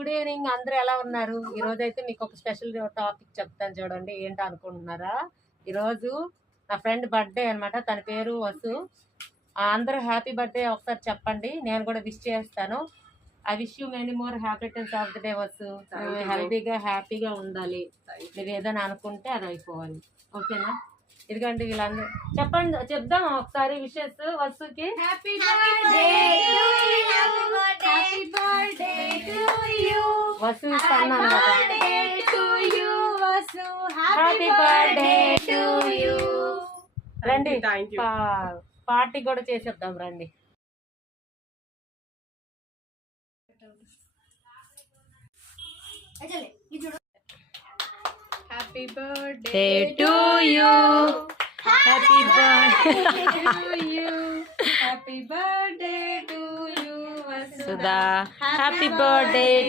Good evening, అందరూ ఎలా ఉన్నారు? ఈ రోజు అయితే మీకు ఒక స్పెషల్ టాపిక్ చెప్తాను చూడండి. ఏంటో అనుకుంటున్నారా? ఈరోజు నా ఫ్రెండ్ బర్త్డే అనమాట. తన పేరు వసు. అందరూ హ్యాపీ బర్త్డే ఒకసారి చెప్పండి, నేను కూడా విష్ చేస్తాను. I wish you many more happiness of the day Vasu. నువ్వు హ్యాపీగా ఉండాలి. మీరు ఏదైనా అనుకుంటే అది అయిపోవాలి, ఓకేనా? ఇదిగండి వీళ్ళందరూ చెప్పండి, చెప్దాం ఒకసారి విషెస్ వసుకి. హ్యాపీ బర్త్డే వసు ఇస్తాను అనమాట. Happy birthday to you. రండి పార్టీ కూడా చేసేద్దాం రండి. Happy birthday to you. Happy birthday happy birthday to you Sudha. Happy birthday